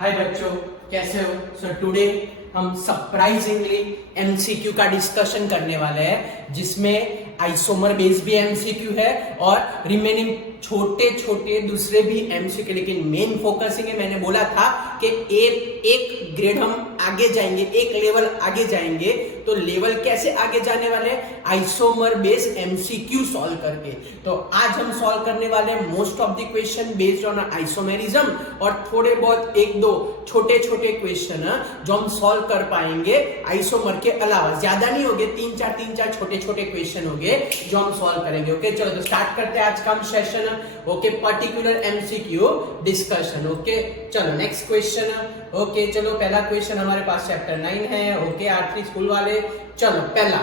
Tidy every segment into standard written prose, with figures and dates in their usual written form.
हाय बच्चों, कैसे हो? सो टुडे हम सरप्राइजिंगली एमसीक्यू का डिस्कशन करने वाले हैं, जिसमें आइसोमर बेस भी एमसीक्यू है और रिमेनिंग छोटे छोटे दूसरे भी एमसीक्यू, लेकिन मेन फोकसिंग है। मैंने बोला था कि एक ग्रेड हम आगे जाएंगे, एक लेवल आगे जाएंगे। तो लेवल कैसे आगे जाने वाले? आइसोमर बेस एमसीक्यू सॉल्व करके। तो आज हम सॉल्व करने वाले हैं most of the question based on isomerism, और थोड़े बहुत एक दो छोटे छोटे क्वेश्चन जो हम सॉल्व कर पाएंगे आइसोमर के अलावा। ज्यादा नहीं होंगे, तीन चार छोटे छोटे क्वेश्चन होंगे जो हम सॉल्व करेंगे। ओके, चलो तो स्टार्ट करते हैं आज का हम session. Okay, particular MCQ discussion. Okay, चलो नेक्स्ट क्वेश्चन। ओके, चलो पहला क्वेश्चन हमारे पास चैप्टर 9 है। ओके, 8वीं स्कूल वाले, चलो पहला,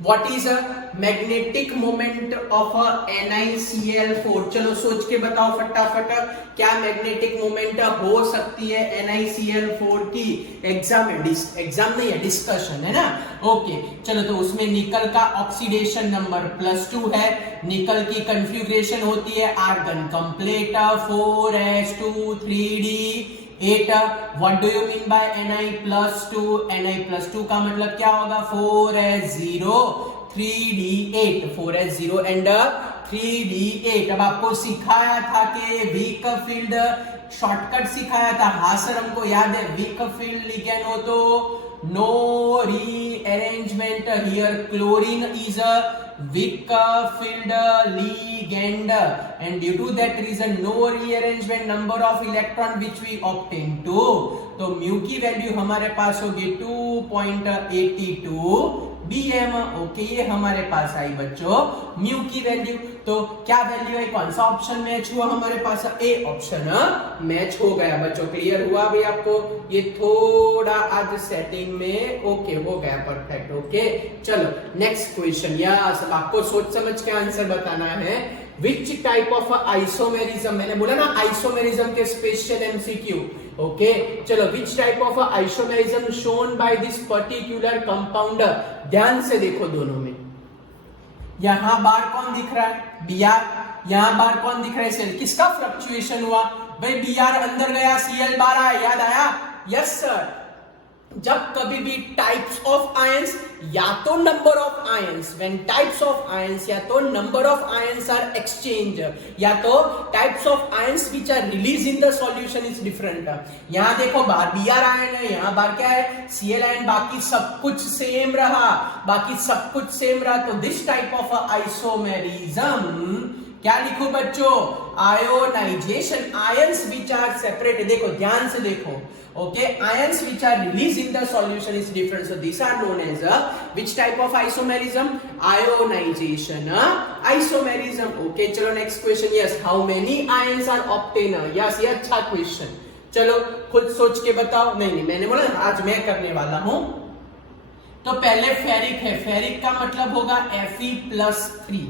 What is a magnetic moment of a NiCl4? चलो सोच के बताओ फटाफट, क्या मैग्नेटिक मोमेंट हो सकती है NiCl4 की? एग्जाम नहीं है, डिस्कशन है ना। ओके, चलो तो उसमें निकल का ऑक्सीडेशन नंबर +2 है। निकल की कॉन्फ़िगरेशन होती है argon complete 4s2 3d 8। What do you mean by Ni+2? Ni+2 का मतलब क्या होगा? 4s0 3d8, 4s0 and 3d8। अब आपको सिखाया था कि वीक फील्ड शॉर्टकट सिखाया था। हाँ सर, हमको याद है। वीक फील्ड लिगेंड हो तो no rearrangement here. Chlorine is a weak field ligand, and due to that reason no rearrangement number of electron which we obtain to, तो म्यू की वैल्यू हमारे पास होगी 2.82 bm। ओके, ये हमारे पास आई बच्चों म्यू की वैल्यू। तो क्या वैल्यू है? कौन सा ऑप्शन मैच हुआ हमारे पास? ए ऑप्शन मैच हो गया बच्चों। क्लियर हुआ भाई आपको? ये थोड़ा आज सेटिंग में ओके हो गया, परफेक्ट। ओके, चलो नेक्स्ट क्वेश्चन। यस, आपको सोच समझ के आंसर बताना है। विच टाइप ऑफ आइसोमेरिज्म, मैंने बोला ना आइसोमेरिज्म के स्पेशल एमसीक्यू। ओके, चलो विच type of isomerism shown by this particular compound? ध्यान से देखो दोनों में। यहां बार कौन दिख रहा है? Br। यहां बार कौन दिख रहा है? सेल। किसका फ्लक्चुएशन हुआ भाई? Br अंदर गया, Cl बार आया। याद आया? Yes sir. जब कभी भी टाइप्स ऑफ आयंस या तो number of ions, when types of ions या तो number of ions are exchange, या तो types of ions which are release in the solution is different. यहां देखो बार Br आयन है, यहां बार क्या है? Cl ion. बाकी सब कुछ सेम रहा, तो दिस टाइप ऑफ आइसोमेरिज्म क्या लिखो बच्चों? Ionisation. Ions which are separate, देखो ध्यान से देखो। Okay, ions which are released in the solution is different, so these are known as which type of isomerism? Ionization isomerism. Okay, चलो next question. Yes, how many ions are obtained? Yes, ये अच्छा question। चलो खुद सोच के बताओ। नहीं, मैंने बोला आज मैं करने वाला हूं। तो पहले फेरिक है, फेरिक का मतलब होगा Fe+3।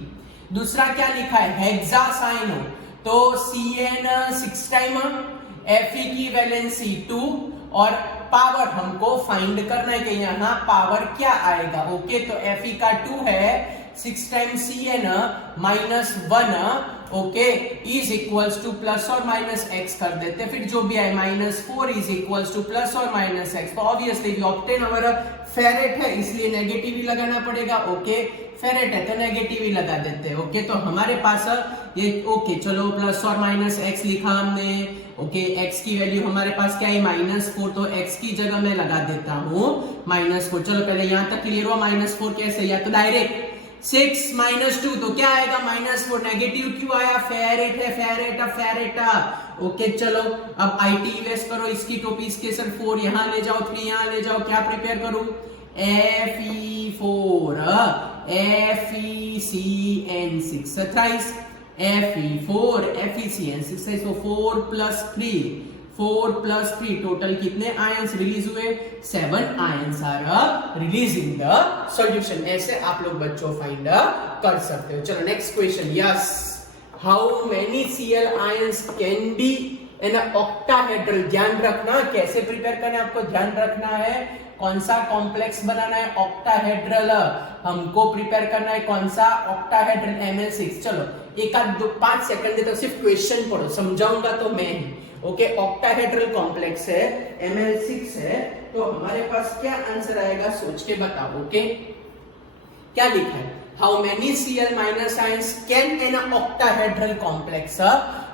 दूसरा क्या लिखा है? हेक्सासाइनो, तो Cn 6 टाइम, Fe की वैलेंसी 2, और पावर हमको फाइंड करना है कि यहां पावर क्या आएगा। ओके, तो Fe का 2 है, 6 times Cn -1 okay is equals two plus और माइनस x कर देते, फिर जो भी आए -4 इज इक्वल्स टू प्लस और माइनस x। तो ऑब्वियसली वी ऑब्टेन हमारा फेरेट है, इसलिए नेगेटिव ही लगाना पड़ेगा। ओके, फेरेट है तो नेगेटिव ही लगा देते हैं। ओके, तो हमारे पास ये ओके, चलो प्लस और माइनस x लिखा हमने। ओके, x की वैल्यू हमारे पास क्या है? -4, तो x की जगह मैं लगा देता हूं -4। चलो पहले यहां तक क्लियर हुआ। -4 कैसे? या तो डायरेक्ट 6 -2 तो क्या आएगा? -4। नेगेटिव क्यों आया? फेरेट है, फेरेट। ओके, चलो अब IT यूएस करो। इसकी टोपी इसके सर 4 यहां ले जाओ, 3 यहां ले जाओ। क्या प्रिपेयर करूं? Fe4 FeCN6 thrice Fe4 FeCN6, so 4 + 3 total कितने आयंस रिलीज हुए? 7 ions are release in the solution. ऐसे आप लोग बच्चों फाइंड कर सकते हो। चलो next question. Yes, how many Cl ions can be in octahedral? ध्यान रखना कैसे प्रिपेयर करना है, आपको ध्यान रखना है। कौन सा कॉम्प्लेक्स बनाना है? ऑक्टाहेड्रल। हमको प्रिपेयर करना है कौन सा? Octahedral Ml6। चलो एक आध 5 सेकंड देता, सिर्फ क्वेश्चन पढ़ो, समझाऊंगा तो मैं ही। ओके, ऑक्टाहेड्रल कॉम्प्लेक्स है, Ml6 है, तो हमारे पास क्या आंसर आएगा सोच के बताओ। ओके, क्या लिखा है? How many Cl minus ions can in a octahedral complex?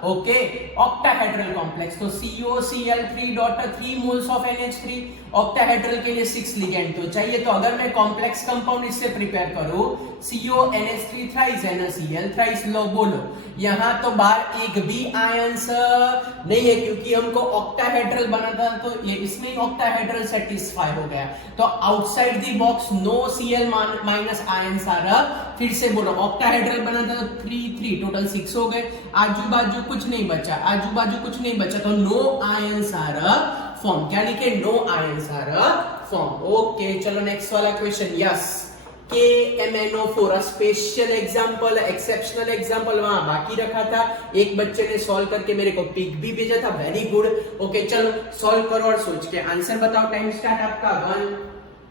Okay, octahedral complex तो COCl3.3 moles of NH3, octahedral के लिए 6 लिगेंड तो चाहिए। तो अगर मैं कॉम्प्लेक्स कंपाउंड इससे प्रिपेयर करूं, CONH3 थ्राइस NaCl थ्राइस, लो बोलो यहां तो बाहर एक भी आयंस नहीं है क्योंकि हमको ऑक्टाहेड्रल बनाना था, तो ये इसमें ही ऑक्टाहेड्रल सेटिस्फाई हो गया। तो outside the box no Cl minus ions आ रहा। फिर से बोलो, ऑक्टाहेड्रल बनाना था तो 3 टोटल 6 हो गए, आजू बाजू कुछ नहीं बचा, आजू बाजू कुछ नहीं बचा, तो नो आयंस आ रहा फॉर्म। क्या लिखे? नो आयंस आ रहा फॉर्म। ओके, चलो नेक्स्ट वाला question. Yes, KMnO4 special example, exceptional example वहां बाकी रखा था, एक बच्चे ने सॉल्व करके मेरे को पिक भी भेजा था, वेरी गुड। ओके, चलो सॉल्व करो और सोच के आंसर बताओ। टाइम स्टार्ट आपका। 1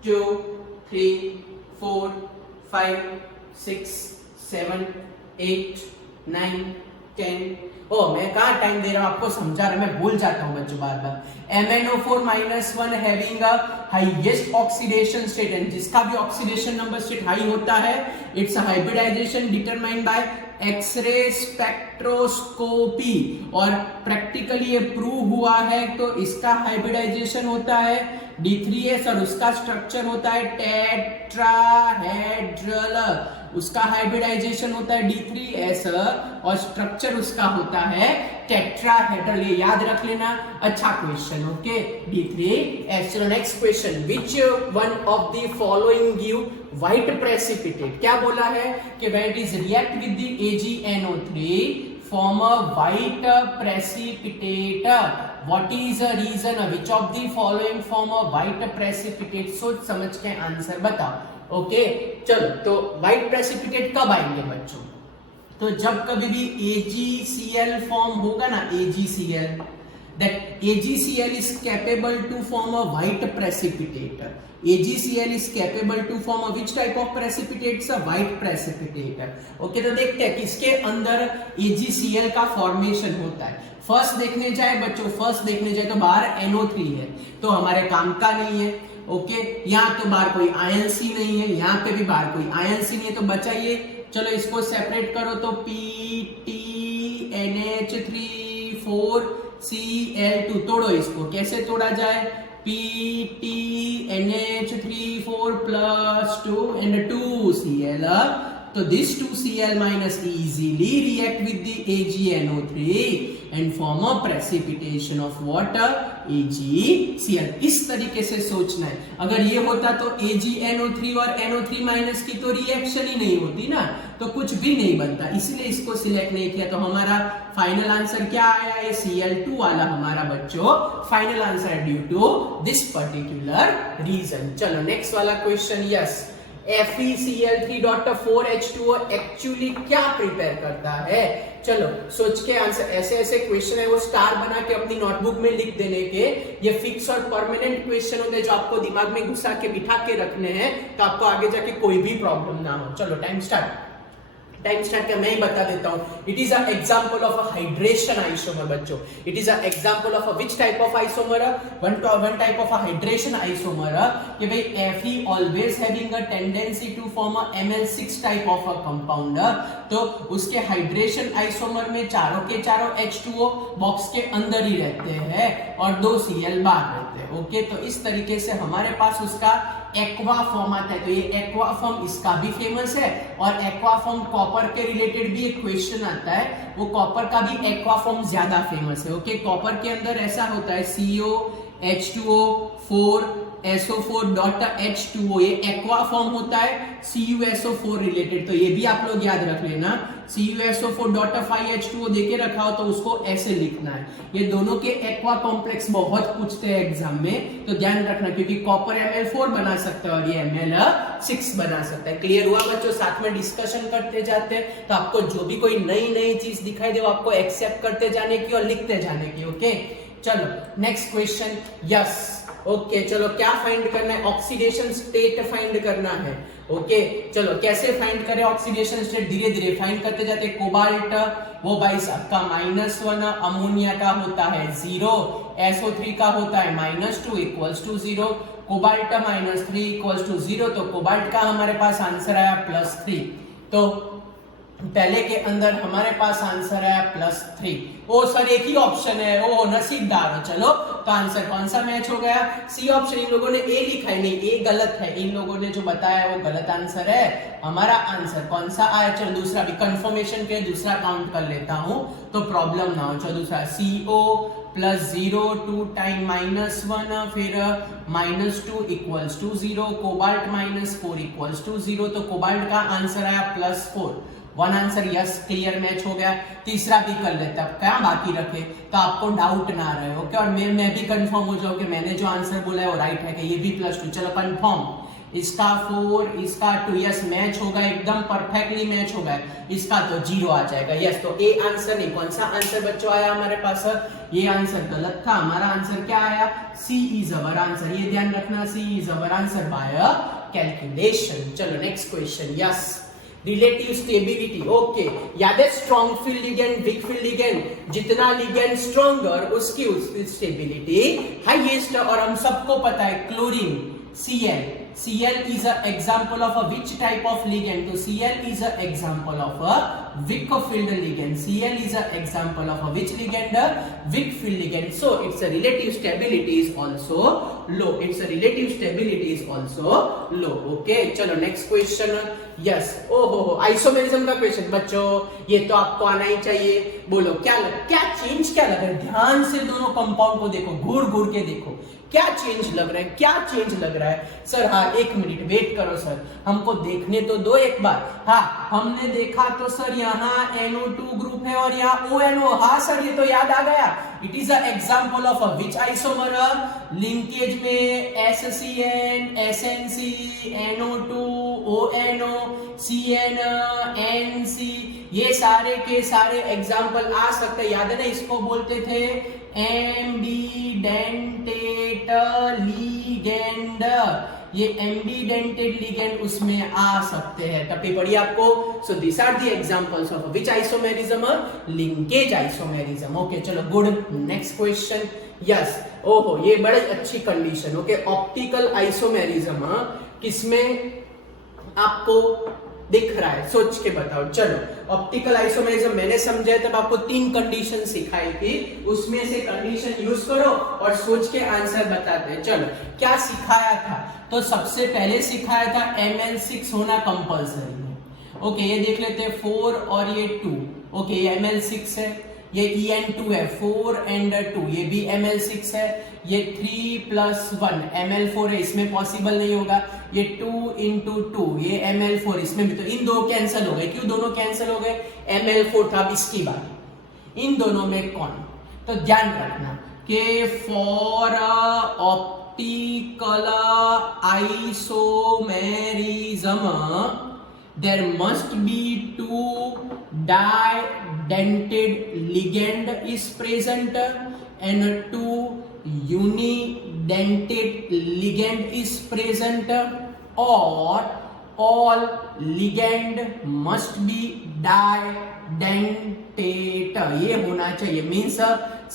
2 3 4 5 6 7 8 9 10। मैं कहाँ टाइम दे रहा हूँ आपको, समझा रहा, मैं भूल जाता हूँ बच्चों बार बार। MnO4-1 having a highest oxidation state, and जिसका भी ऑक्सीडेशन नंबर स्टेट हाई होता है, its hybridisation determined by X ray spectroscopy, और प्रैक्टिकली ये प्रूव हुआ है। तो इसका हाइब्रिडाइजेशन होता है D3S और उसका स्ट्रक्चर होता है टेट्राहेड्रल, उसका हाइब्रिडाइजेशन होता है D3S और स्ट्रक्चर उसका होता है टेट्राहेड्रल, ये याद रख लेना। अच्छा क्वेश्चन। Okay, D3S। चलो next question. Which one of the following give white precipitate? क्या बोला है कि when it is react with the AgNO3 form a white precipitate, what is the reason? Which of the following form a white precipitate? सोच समझ के answer बताओ। Okay, चलो तो व्हाइट प्रेसिपिटेट कब आएंगे बच्चों? तो जब कभी भी AgCl फॉर्म होगा ना, AgCl, that AgCl is capable to form a white precipitate. AgCl is capable to form a which type of precipitate? A white precipitate. Okay, तो देखते हैं किसके अंदर AgCl का फॉर्मेशन होता है। फर्स्ट देखने जाए बच्चों, फर्स्ट देखने जाए तो बाहर NO3 है, तो हमारे काम का नहीं है। ओके, यहाँ तो बाहर कोई आयन सी नहीं है, यहाँ पे भी बाहर कोई आयन सी नहीं है, तो बचाइए। चलो इसको सेपरेट करो, तो PTNH3 4Cl2, तोड़ो इसको, कैसे तोड़ा जाए? PTNH3 4+2 and 2Cl. So this 2Cl minus easily react with the AgNO3 and form a precipitation of water, AgCl. इस तरीके से सोचना है। अगर ये होता तो AgNO3 और NO3 माइनस की तो रिएक्शन ही नहीं होती ना, तो कुछ भी नहीं बनता, इसलिए इसको सिलेक्ट नहीं किया। तो हमारा फाइनल आंसर क्या आया? ये Cl2 वाला हमारा बच्चों final answer due to this particular reason. चलो नेक्स्ट वाला क्वेश्चन। यस, FeCl3.4H2O एक्चुअली क्या प्रिपेयर करता है? चलो सोच के आंसर, ऐसे ऐसे क्वेश्चन है वो स्टार बना के अपनी नोटबुक में लिख देने के, ये फिक्स और परमानेंट क्वेश्चन होते हैं जो आपको दिमाग में घुसा के बिठा के रखने हैं, तो आपको आगे जाके कोई भी प्रॉब्लम ना हो। चलो टाइम स्टार्ट। टाइम स्टार्ट क्या मैं ही बता देता हूं। It is a example of a hydration isomer बच्चों। It is a example of a which type of isomer? One type of a hydration isomer कि भाई Fe always having a tendency to form a Ml6 type of a compound. तो उसके hydration isomer में चारों के चारों H2O box के अंदर ही रहते हैं और 2 Cl बाहर रहते हैं। ओके, तो इस तरीके से हमारे पास उसका एक्वा फॉर्म आता है। तो ये एक्वा फॉर्म इसका भी फेमस है, और एक्वा फॉर्म कॉपर के रिलेटेड भी एक क्वेश्चन आता है, वो कॉपर का भी एक्वा फॉर्म ज्यादा फेमस है। ओके, कॉपर के अंदर ऐसा होता है COH2O4SO4.H2O, ये एक्वा फॉर्म होता है CuSO4 रिलेटेड। तो ये भी आप लोग याद रख लेना, CuSO4.5H2O देके रखा हो तो उसको ऐसे लिखना है। ये दोनों के एक्वा कॉम्प्लेक्स बहुत पूछते हैं एग्जाम में, तो ध्यान रखना, क्योंकि कॉपर Ml4 बना सकता है और ये Ml6 बना सकता है। क्लियर हुआ बच्चों? साथ में डिस्कशन करते जाते हैं, तो आपको जो भी कोई नई नई चीज दिखाई दे वो आपको एक्सेप्ट करते जाने की और लिखते जाने की। ओके, चलो नेक्स्ट क्वेश्चन। यस ओके चलो क्या फाइंड करना है? ऑक्सीडेशन स्टेट फाइंड करना है। ओके चलो कैसे फाइंड करें ऑक्सीडेशन स्टेट? धीरे धीरे फाइंड करते जाते। कोबाल्ट वो भाई आपका -1, अमोनिया का होता है 0, SO3 का होता है -2 equals to 0, cobalt -3 equals to 0, तो कोबाल्ट का हमारे पास आंसर आया +3। तो पहले के अंदर हमारे पास आंसर है +3। ओ सर एक ही ऑप्शन है, ओ नसीबदार हो। चलो तो आंसर कौन सा मैच हो गया? C option. इन लोगों ने ए लिखा है, नहीं ए गलत है, इन लोगों ने जो बताया वो गलत आंसर है। हमारा आंसर कौन सा आया? चलो दूसरा भी कंफर्मेशन के दूसरा काउंट कर लेता हूं तो प्रॉब्लम ना हो। चलो दूसरा CO +0 2 टाइम -1 फिर -2 equals to 0, cobalt -4 equals to 0, तो कोबाल्ट का आंसर आया +4। One answer yes clear match हो गया। तीसरा भी कर लेते हैं, क्या बाकी रखे तो आपको डाउट ना रहे। ओके और मैं भी कंफर्म हो जाऊं कि मैंने जो आंसर बोला है वो राइट है कि ये भी +2। चलो कंफर्म, इसका 4 इसका 2 यस मैच होगा, एकदम परफेक्टली मैच होगा। इसका तो 0 आ जाएगा। यस तो ए आंसर नहीं, कौन सा आंसर बच्चों आया हमारे पास? ये आंसर गलत था। हमारा आंसर क्या आया? C is our answer. ये ध्यान रखना, C is our answer by calculation. चलो next question. Yes relative stability. Okay याद है strong field ligand, weak field ligand, जितना लिगेंड स्ट्रॉन्गर उसकी स्टेबिलिटी हाईएस्ट। और हम सबको पता है chlorine Cl is an example of a which type of ligand? तो Cl is an example of a weak field ligand. Cl is an example of a which ligand? Weak field ligand. So its relative stability is also low. Its relative stability is also low. Okay चलो next question. Yes ओहो isomerism का question बच्चों, ये तो आपको आना ही चाहिए। बोलो क्या चेंज क्या लग रहा है? ध्यान से दोनों कंपाउंड को देखो, घूर घूर के देखो क्या चेंज लग रहा है, क्या चेंज लग रहा है? सर हाँ एक मिनट वेट करो सर, हमको देखने तो दो एक बार। हाँ हमने देखा तो सर यहाँ NO2 ग्रुप है और यहाँ ONO। हाँ सर ये तो याद आ गया। It is a example of a which isomer? Linkage में SCN SNC NO2 ONO CN NC, ये सारे के सारे एग्जांपल आ सकते हैं। याद है ना, इसको बोलते थे एम्बीडेंटेट लिगेंड। ये एम्बीडेंटेड लिगेंड उसमें आ सकते हैं। टप्पी पढ़िए आपको। So this are the examples of which isomerism? Linkage isomerism. Okay चलो गुड। Next question. यस ओहो ये बड़ी अच्छी कंडीशन। ओके ऑप्टिकल आइसोमेरिज्म किसमें आपको दिख रहा है? सोच के बताओ। चलो ऑप्टिकल आइसोमेरिज्म मैंने समझाया तब आपको 3 कंडीशन सिखाई थी, उसमें से कंडीशन यूज करो और सोच के आंसर बताते हैं। चलो क्या सिखाया था? तो सबसे पहले सिखाया था Ml6 होना कंपल्सरी है। ओके ये देख लेते हैं 4 और ये 2। ओके ये Ml6 है, ये En2 है 4 and 2, ये भी Ml6 है, ये 3 + 1 Ml4 है, इसमें पॉसिबल नहीं होगा। ये 2 × 2 ये Ml4, इसमें भी तो इन दो कैंसिल हो गए। क्यों दोनों कैंसिल हो गए? Ml4 था, इसकी बात। इन दोनों में कौन? तो ध्यान रखना कि for optical isomerism there must be 2 didentate ligand is present and 2 unidentate ligand is present, or all ligand must be didentate। ये होना चाहिए, मीन्स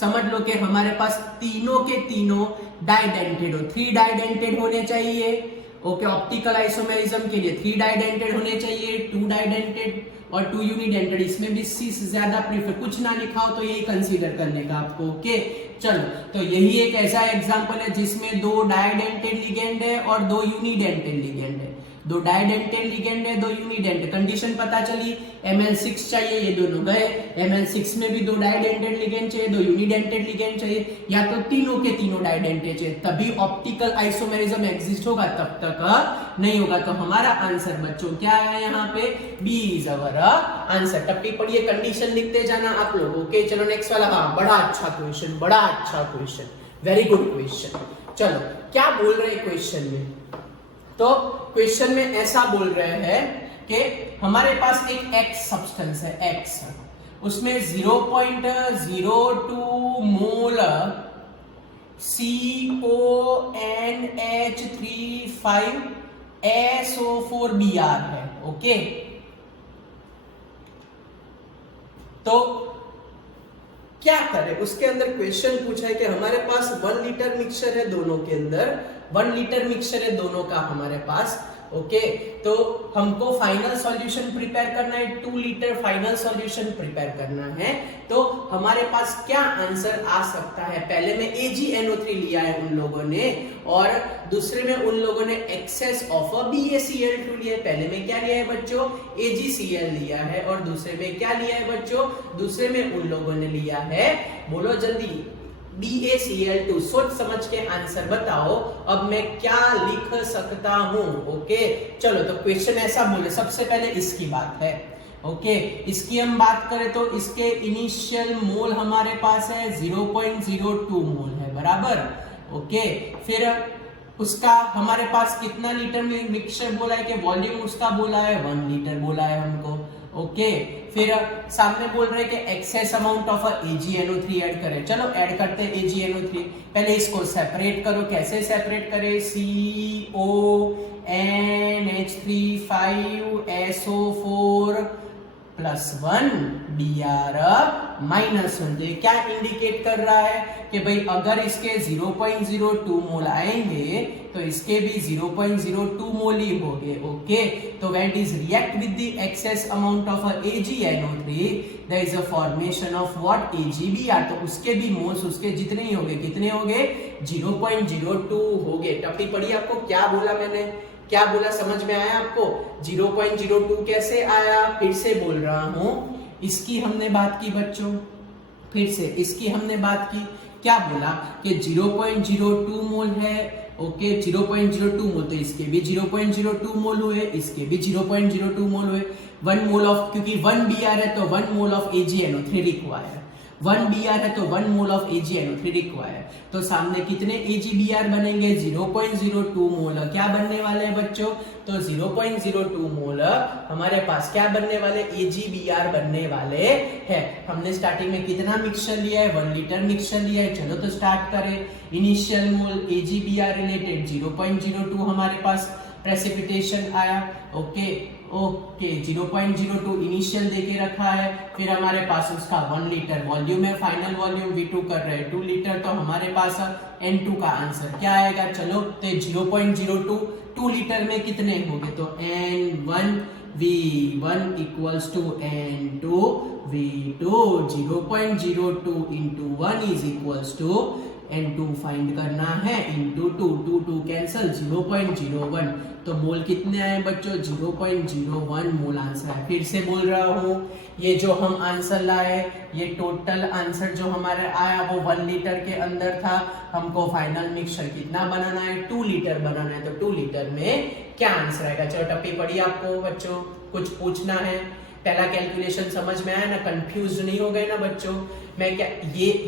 समझ लो कि हमारे पास तीनों के तीनों डाइडेंटेड हो। 3 डाइडेंटेड होने चाहिए। ओके ऑप्टिकल आइसोमेरिज्म के लिए 3 डाइडेंटेड होने चाहिए, 2 डाइडेंटेड और 2 यूनिडेंटेड। इसमें भी C से ज्यादा प्रीफर, कुछ ना लिखा हो तो यही कंसीडर करने का आपको। ओके चलो तो यही एक ऐसा एग्जांपल है जिसमें 2 डाइडेंटेड लिगेंड है और 2 यूनिडेंटेड लिगेंड है। 2 डाइडेंटेड लिगेंड है, 2 यूनिडेंटेड। कंडीशन पता चली, Ml6 चाहिए, ये दोनों गए। Ml6 में भी 2 डाइडेंटेड लिगेंड चाहिए, 2 यूनिडेंटेड लिगेंड चाहिए, या तो तीनों के तीनों डाइडेंटेड चाहिए, तभी ऑप्टिकल आइसोमेरिज्म एग्जिस्ट होगा, तब तक नहीं होगा। तो हमारा आंसर बच्चों क्या है यहाँ पे? B is our answer. टप्पी पढ़िए, कंडीशन लिखते जाना आप लोग। ओके चलो नेक्स्ट वाला। हाँ बड़ा अच्छा क्वेश्चन, बड़ा अच्छा क्वेश्चन, वेरी गुड क्वेश्चन। चलो क्या बोल रहे हैं क्वेश्चन में? तो क्वेश्चन में ऐसा बोल रहे हैं कि हमारे पास एक X सब्सटेंस है, X, उसमें 0.02 मोल CONH3,5SO4Br है। ओके, तो क्या करें, उसके अंदर क्वेश्चन पूछा है कि हमारे पास 1 लीटर मिक्सचर है दोनों के अंदर, 1 लीटर मिक्सचर है दोनों का हमारे पास। ओके, तो हमको फाइनल सॉल्यूशन प्रिपेयर करना है, 2 लीटर फाइनल सॉल्यूशन प्रिपेयर करना है। तो हमारे पास क्या आंसर आ सकता है? पहले में AgNO3 लिया है उन लोगों ने, और दूसरे में उन लोगों ने एक्सेस ऑफ BaCl2 लिया है। पहले में क्या लिया है बच्चों? AgCl लिया है, और दूसरे में क्या लिया है बच्चों? दूसरे में उन लोगों ने लिया है, बोलो जल्दी, BaCl2। सोच समझ के आंसर बताओ, अब मैं क्या लिख सकता हूं? ओके, चलो, तो क्वेश्चन ऐसा बोले, सबसे पहले इसकी बात है। ओके, इसकी हम बात करें तो इसके इनिशियल मोल हमारे पास है 0.02 मोल है, बराबर। ओके, फिर उसका हमारे पास कितना लीटर में मिक्सचर बोला है कि वॉल्यूम उसका बोला है 1 लीटर बोला है हमको। ओके, फिर सामने बोल रहे हैं कि excess amount of AgNO3 add करें। चलो ऐड करते हैं AgNO3। पहले इसको सेपरेट करो, कैसे सेपरेट करें? CONH3,5SO4+1 Br-1। तो ये क्या इंडिकेट कर रहा है कि भाई अगर इसके 0.02 मोल आएंगे तो इसके भी 0.02 मोल ही होंगे। ओके, तो when it is react with the excess amount of AgNO3 there is a formation of what? AgBr। तो उसके भी मोल्स उसके जितने ही होंगे, कितने होंगे? 0.02 होंगे। टप्पी पड़ी आपको, क्या बोला मैंने, क्या बोला, समझ में आया आपको? 0.02 कैसे आया? फिर से बोल रहा हूं, इसकी हमने बात की बच्चों, फिर से इसकी हमने बात की, क्या बोला कि 0.02 मोल है। ओके, 0.02 मोल, तो इसके भी 0.02 मोल हुए, इसके भी 0.02 मोल हुए। 1 मोल ऑफ, क्योंकि 1 Br है तो 1 mole of AgNO3 required, 1 Br है तो 1 मोल ऑफ AgNO3 रिक्वायर्ड। तो सामने कितने AgBr बनेंगे? 0.02 मोल। क्या बनने वाले हैं बच्चों? तो 0.02 मोल हमारे पास क्या बनने वाले? AgBr बनने वाले हैं। हमने स्टार्टिंग में कितना मिक्सचर लिया है? 1 लीटर मिक्सचर लिया है। चलो तो स्टार्ट करें। इनिशियल मोल AgBr रिलेटेड 0.02 हमारे पास प्रेसिपिटेशन आया। ओके, 0.02 इनिशियल देके रखा है। फिर हमारे पास उसका 1 लीटर वॉल्यूम है, फाइनल वॉल्यूम V2 कर रहे हैं 2 लीटर, तो हमारे पास N2 का आंसर क्या आएगा? चलो, तो 0.02 2 लीटर में कितने होंगे? तो N1 V1 equals to N2 V2। 0.02 into 1 is equals to N2 find करना है, इंटू 2 कैंसल, 0.01। तो मोल कितने आए बच्चों? 0.01 मोल आंसर है। फिर से बोल रहा हूँ, ये जो हम आंसर लाए, ये टोटल आंसर जो हमारा आया वो 1 लीटर के अंदर था। हमको फाइनल मिक्सचर कितना बनाना है? 2 लीटर बनाना है। तो 2 लीटर में क्या आंसर आएगा? चलो टप्पी पड़ी आपको बच्चों, कुछ पूछना है? पहला कैलकुलेशन समझ में आया ना? कंफ्यूज नहीं हो गए ना बच्चों? मैं क्या,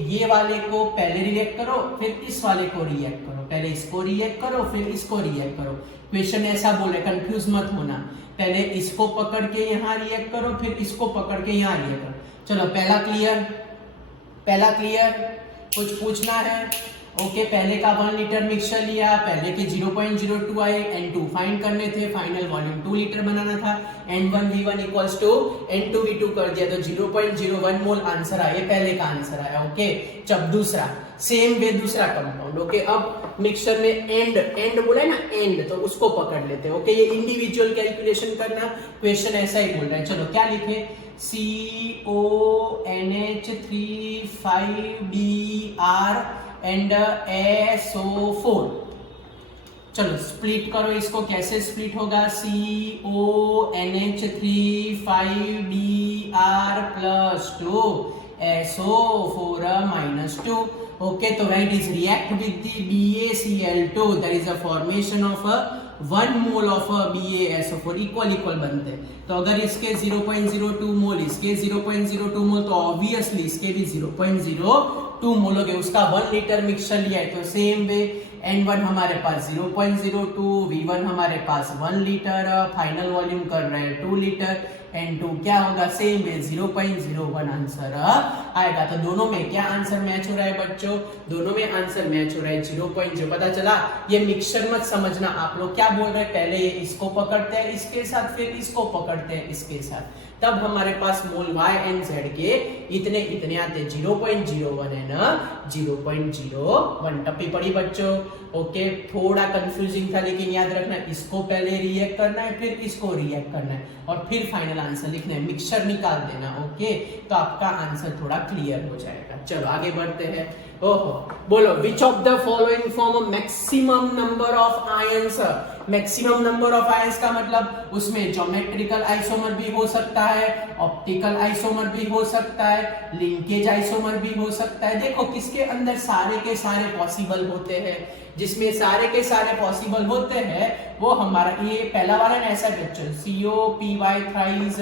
ये वाले को पहले रिएक्ट करो, फिर इस वाले को रिएक्ट करो, पहले इसको रिएक्ट करो, फिर इसको रिएक्ट करो। क्वेश्चन ऐसा बोले, कंफ्यूज मत होना। पहले इसको पकड़ के यहाँ रिएक्ट करो, फिर इसको पकड़ के यहाँ रिएक्ट करो। चलो, पहला क्लियर, कुछ पूछना है? ओके, पहले का 1 लीटर मिक्सचर लिया, पहले के 0.02 आए, N2 फाइंड करने थे, फाइनल वॉल्यूम 2 लीटर बनाना था। N1 V1 equals to N2 V2 कर दिया, तो 0.01 मोल आंसर आया, पहले का आंसर आया। ओके, जब दूसरा सेम वे दूसरा कंपाउंड। ओके, अब मिक्सचर में एंड बोला है ना, एंड, तो उसको पकड़ लेते हैं। ओके, ये इंडिविजुअल कैलकुलेशन करना, क्वेश्चन ऐसा ही बोल रहा है। चलो, क्या लिखे? CONH3,5Br and SO4। चलो स्प्लिट करो इसको, कैसे स्प्लिट होगा? CONH3,5Br+2 SO4-2। ओके, तो when it is react with the BaCl2 there is a formation of a 1 mole of BaSO4 equal बनते हैं। तो अगर इसके 0.02 मोल, इसके 0.02 मोल, तो ऑब्वियसली इसके भी 0.02 मोल हो गए। उसका 1 लीटर मिक्सचर लिया है, तो सेम वे N1 हमारे पास 0.02, V1 हमारे पास 1 लीटर, फाइनल वॉल्यूम कर रहे हैं 2 लीटर, N2 क्या होगा, सेम है 0.01 आंसर आएगा। तो दोनों में क्या आंसर मैच हो रहा है बच्चों, दोनों में आंसर मैच हो रहा है 0.0। पता चला, ये मिक्सचर मत समझना, आप लोग क्या बोल रहे हैं, पहले ये इसको पकड़ते हैं इसके साथ, फिर इसको पकड़ते हैं इसके साथ, तब हमारे पास मोल y and z के इतने इतने आते हैं 0.01 है ना 0.01। टप्पी पड़ी बच्चों, ओके। थोड़ा कंफ्यूजिंग था लेकिन याद रखना, इसको पहले रिएक्ट करना है, फिर इसको रिएक्ट करना है और फिर फाइनल आंसर लिखना है, मिक्सचर निकाल देना, ओके। तो आपका आंसर थोड़ा क्लियर हो जाएगा। चलो आगे बढ़ते हैं। ओहो, बोलो विच of the following form maximum number of ions. Maximum number of ions का मतलब उसमें ज्योमेट्रिकल आइसोमर भी हो सकता है, ऑप्टिकल आइसोमर भी हो सकता है, लिंकेज आइसोमर भी हो सकता है। देखो किसके अंदर सारे के सारे पॉसिबल होते हैं, जिसमें सारे के सारे पॉसिबल होते हैं वो हमारा ये पहला वाला ऐसा बच्चों COPY थ्राइस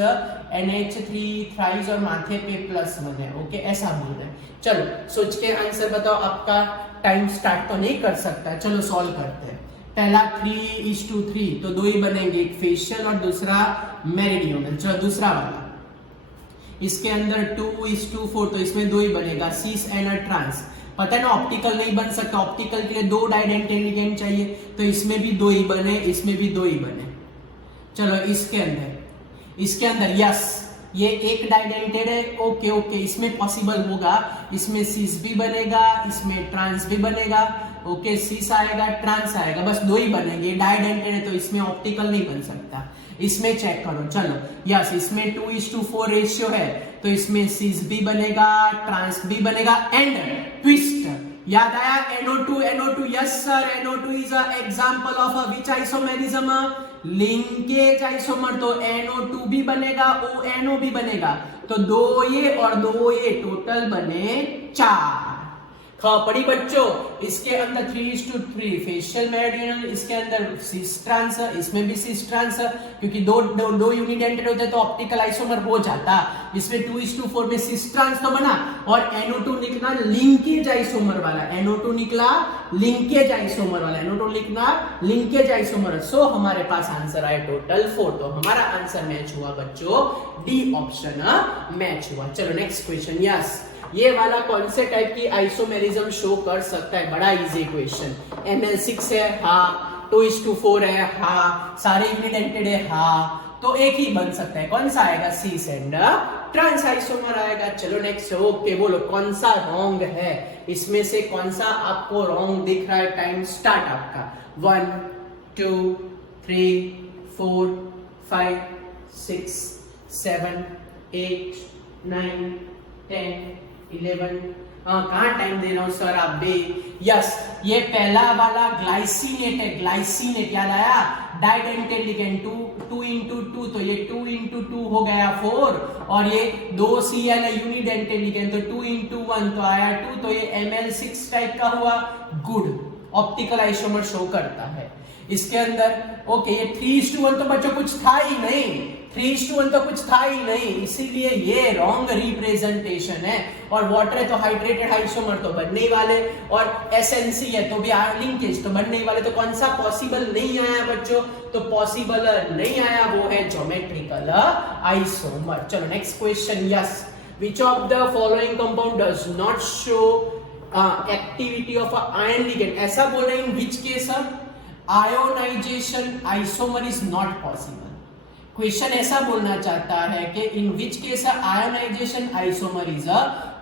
NH3 थ्राइस और माथे पे +1 है, ओके, ऐसा बोल रहे हैं। चलो सोच के आंसर बताओ, आपका टाइम स्टार्ट तो नहीं कर सकता, चलो सॉल्व करते हैं। पहला 3:3 तो दो ही बनेंगे, एक फेशियल और दूसरा मेरिडियनल। चलो दूसरा वाला, इसके अंदर 2:4 तो इसमें दो ही बनेगा, सिस एंड ट्रांस। पता है ना ऑप्टिकल नहीं बन सकता, ऑप्टिकल के लिए दो डाइडेंटेड लिगेंड चाहिए, तो इसमें भी दो ही बने, इसमें भी दो ही बने। चलो इसके अंदर यस ये एक डाइडेंटेड है, ओके ओके, इसमें पॉसिबल होगा, इसमें सिस भी बनेगा, इसमें ट्रांस भी बनेगा, ओके, सिस आएगा ट्रांस आएगा, बस दो ही बनेंगे, डाइडेंटेड है तो इसमें ऑप्टिकल नहीं बन सकता। इसमें चेक करो, चलो यस इसमें 2:4 रेशियो है तो इसमें सिस भी बनेगा, ट्रांस भी बनेगा एंड ट्विस्ट। याद आया NO2 yes sir, NO2 is a example of a which isomerism, linkage isomer. तो NO2 भी बनेगा, ONO भी बनेगा, तो दो ये और दो ये टोटल बने 4। पड़ी बच्चों, इसके अंदर 3:3 फेशियल मेरिडियनल, इसके अंदर सिस ट्रांस, इसमें भी सिस ट्रांस, क्योंकि दो यूनिडेंटेड होते तो ऑप्टिकल आइसोमर हो जाता। इसमें 2:4 में सिस ट्रांस तो बना और NO2 निकला लिंकेज आइसोमर वाला, NO2 निकला लिंकेज आइसोमर वाला, NO2 लिखना लिंकेज आइसोमर। सो हमारे पास आंसर आया टोटल 4, तो हमारा आंसर मैच हुआ बच्चों, डी ऑप्शन मैच हुआ। चलो नेक्स्ट क्वेश्चन, यस ये वाला कौन से टाइप की आइसोमेरिज्म शो कर सकता है, बड़ा इजी क्वेश्चन। ML6 है, हाँ, 2:4 है, हाँ, सारे यूनिडेंटेड है, हाँ, तो एक ही बन सकता है, कौन सा आएगा, सिस एंड ट्रांस आइसोमर आएगा। चलो नेक्स्ट, ओके, बोलो कौन सा रॉन्ग है, इसमें से कौन सा आपको रॉन्ग दिख रहा है। टाइम स्टार्ट आपका, 1 2 3 4 5 6 7 8 9 10 11। कहाँ टाइम दे रहा हूं सर आप भी। यस ये पहला वाला ग्लाइसिनेट है, ग्लाइसिनेट याद आया, डाइडेंटेड लिगेंड 2 तो ये 2 हो गया 4 और ये 2 Cl है यूनिडेंटेड लिगेंड तो 2 1 तो आया 2, तो ये ML6 टाइप का हुआ, गुड, ऑप्टिकल आइसोमर शो करता है। इसके अंदर ओके ये 3:1 तो बच्चों कुछ था ही नहीं, 3:1 तो कुछ था ही नहीं, इसीलिए ये रॉन्ग रिप्रेजेंटेशन है। और वाटर है तो हाइड्रेटेड आइसोमर तो बनने ही वाले, और SNC है तो भी लिंकेज तो बनने ही वाले, तो कौन सा पॉसिबल नहीं आया बच्चों, तो पॉसिबल नहीं आया वो है ज्योमेट्रिकल आइसोमर। चलो next question, yes which of the following compound does not show activity of ion ligand. ऐसा बोल रहे हैं in which case ionization isomer is not possible. Question ऐसा बोलना चाहता है कि in which case ionization isomer is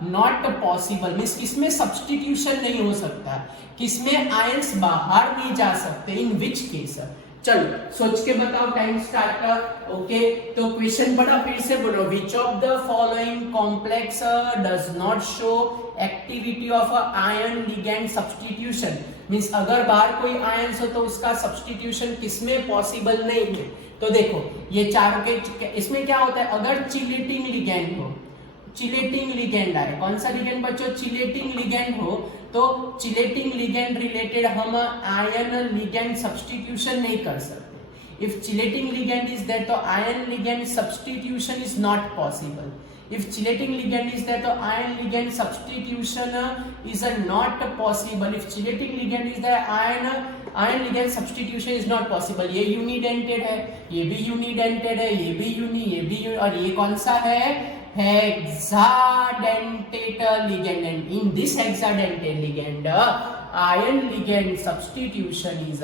not possible, means किसमें सब्स्टिट्यूशन नहीं हो सकता, किसमें आयंस बाहर नहीं जा सकते, इन विच केस। चलो सोच के बताओ, टाइम स्टार्ट कर। ओके तो क्वेश्चन पढ़ा, फिर से बोलो, विच of the following complex does not show activity of ion ligand substitution, means अगर बाहर कोई आयंस हो तो उसका सब्स्टिट्यूशन किसमें पॉसिबल नहीं है। तो देखो ये चारों के, इसमें क्या होता है, अगर चिलेटिंग लिगेंड हो, चिलेटिंग लिगेंड आए, कौन सा लिगेंड बच्चों, चिलेटिंग लिगेंड हो, तो चिलेटिंग लिगेंड रिलेटेड हम आयन लिगेंड सब्स्टिट्यूशन नहीं कर सकते। If chelating ligand is there तो ion ligand substitution is not possible. If chelating ligand is there तो ion ligand substitution is not possible, if chelating ligand is there ion ligand substitution is not possible. ये unidentate है, ये भी unidentate है, ये भी uni और ये कौन सा है, hexadentate ligand, and in this hexadentate ligand ion ligand substitution is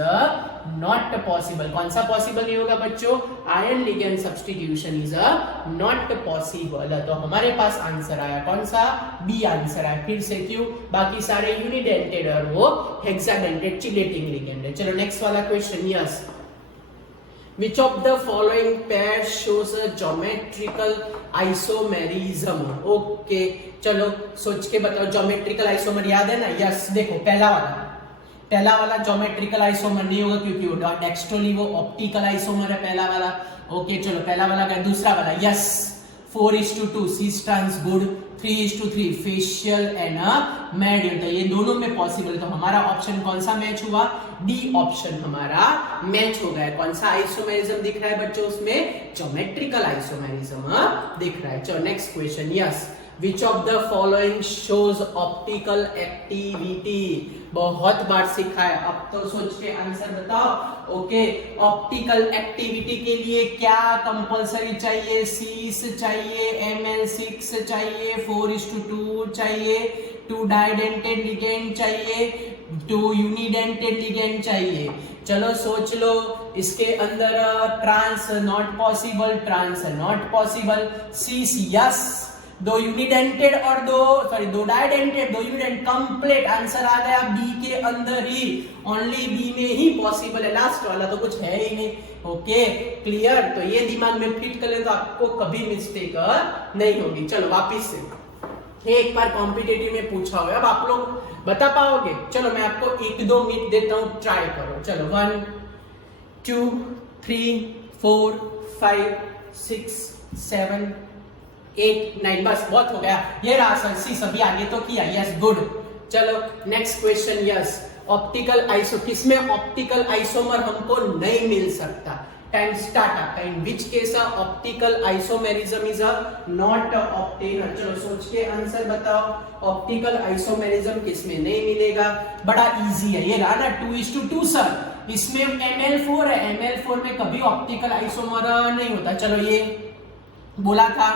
not possible. कौन सा पॉसिबल नहीं होगा बच्चों, ion ligand substitution is not possible. तो हमारे पास आंसर आया कौन सा, बी आंसर आया। फिर से क्यों, बाकी सारे यूनिडेंटेड और वो हेक्साडेंटेड चिलेटिंग लिगेंड है। चलो नेक्स्ट वाला question, yes which of the following pair shows a geometrical isomerism? Okay चलो सोच के बताओ, ज्योमेट्रिकल आइसोमर याद है ना, यस देखो पहला वाला ज्योमेट्रिकल आइसोमर नहीं होगा क्योंकि वो डेक्स्ट्रोली वो ऑप्टिकल आइसोमर है पहला वाला। ओके चलो पहला वाला का, दूसरा वाला yes 4:2 cis trans good, 3:3 facial and medial, तो ये दोनों में पॉसिबल है। तो हमारा ऑप्शन कौन सा मैच हुआ, डी ऑप्शन हमारा मैच हो गया। कौन सा आइसोमेरिज्म दिख रहा है बच्चों, उसमें ज्योमेट्रिकल आइसोमेरिज्म दिख रहा है। चलो next question, yes Which of the following shows optical activity? बहुत बार सीखा है, अब तो सोच के आंसर बताओ। ओके ऑप्टिकल एक्टिविटी के लिए क्या कंपलसरी चाहिए, सीस चाहिए, ML6 चाहिए, 4:2 चाहिए, 2 डाइडेंटेड लिगेंड चाहिए, 2 यूनिडेंटेड लिगेंड चाहिए। चलो सोच लो, इसके अंदर trans not possible, trans not possible, cis yes, 2 unidentate और 2 डाइडेंटेड, 2 यूनिडेंट, कंप्लीट आंसर आ गया बी के अंदर ही, ओनली बी में ही पॉसिबल है, लास्ट वाला तो कुछ है ही नहीं। ओके क्लियर, तो ये दिमाग में फिट कर ले तो आपको कभी मिस्टेक नहीं होगी। चलो वापिस से एक बार कॉम्पिटिटिव में पूछा हुआ, अब आप लोग बता पाओगे। चलो मैं आपको 1-2 मिनट देता हूं, ट्राई करो। चलो 1 2 3 4 5 6 7 8 9, बस बहुत हो गया। ये रहा सर सी, सभी आगे तो किया, यस गुड। चलो next question, yes optical iso, किसमें ऑप्टिकल आइसोमर हमको नहीं मिल सकता, टाइम स्टार्ट आपका। In which case optical isomerism is not obtain. चलो सोच के आंसर बताओ, ऑप्टिकल आइसोमेरिज्म किसमें नहीं मिलेगा, बड़ा इजी है, ये रहा ना 2:2 सर, इसमें ML4 है, ML4 में कभी ऑप्टिकल आइसोमर नहीं होता। चलो ये बोला था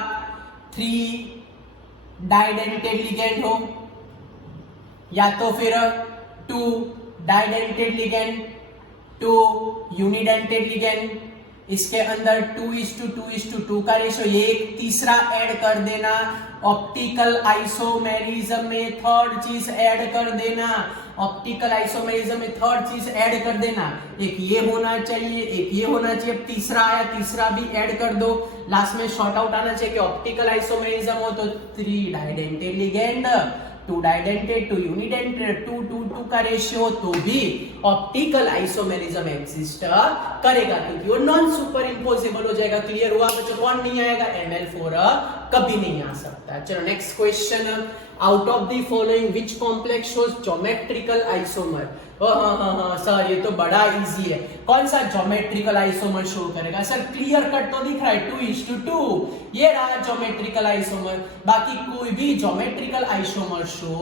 3 डाइडेंटेड लिगेंड हो, या तो फिर 2 डाइडेंटेड लिगेंड, 2 यूनिडेंटेड लिगेंड, इसके अंदर 2:2 का रेशो, ये एक तीसरा ऐड कर देना, ऑप्टिकल आइसोमेरिज्म में थर्ड चीज ऐड कर देना, ऑप्टिकल आइसोमेरिज्म में थर्ड चीज ऐड कर देना, एक ये होना चाहिए, एक ये होना चाहिए, अब तीसरा आया, तीसरा भी ऐड कर दो, लास्ट में शॉर्ट आउट आना चाहिए कि ऑप्टिकल आइसोमेरिज्म हो तो 3 डाइडेंटेड लिगेंड, 2 डाइडेंटेड, 2 यूनिडेंटेड, 2:2 का रेशियो, तो भी ऑप्टिकल आइसोमेरिज्म एग्जिस्ट करेगा क्योंकि वो नॉन सुपर इंपोजेबल हो जाएगा। क्लियर हुआ बच्चों, कौन नहीं आएगा, ML4 कभी नहीं आ सकता। चलो next question, out of the following which complex shows geometrical isomer. हाँ सर ये तो बड़ा इजी है, कौन सा ज्योमेट्रिकल आइसोमर शो करेगा सर, क्लियर कट तो दिख रहा है 2:2, ये रहा ज्योमेट्रिकल आइसोमर, बाकी कोई भी ज्योमेट्रिकल आइसोमर शो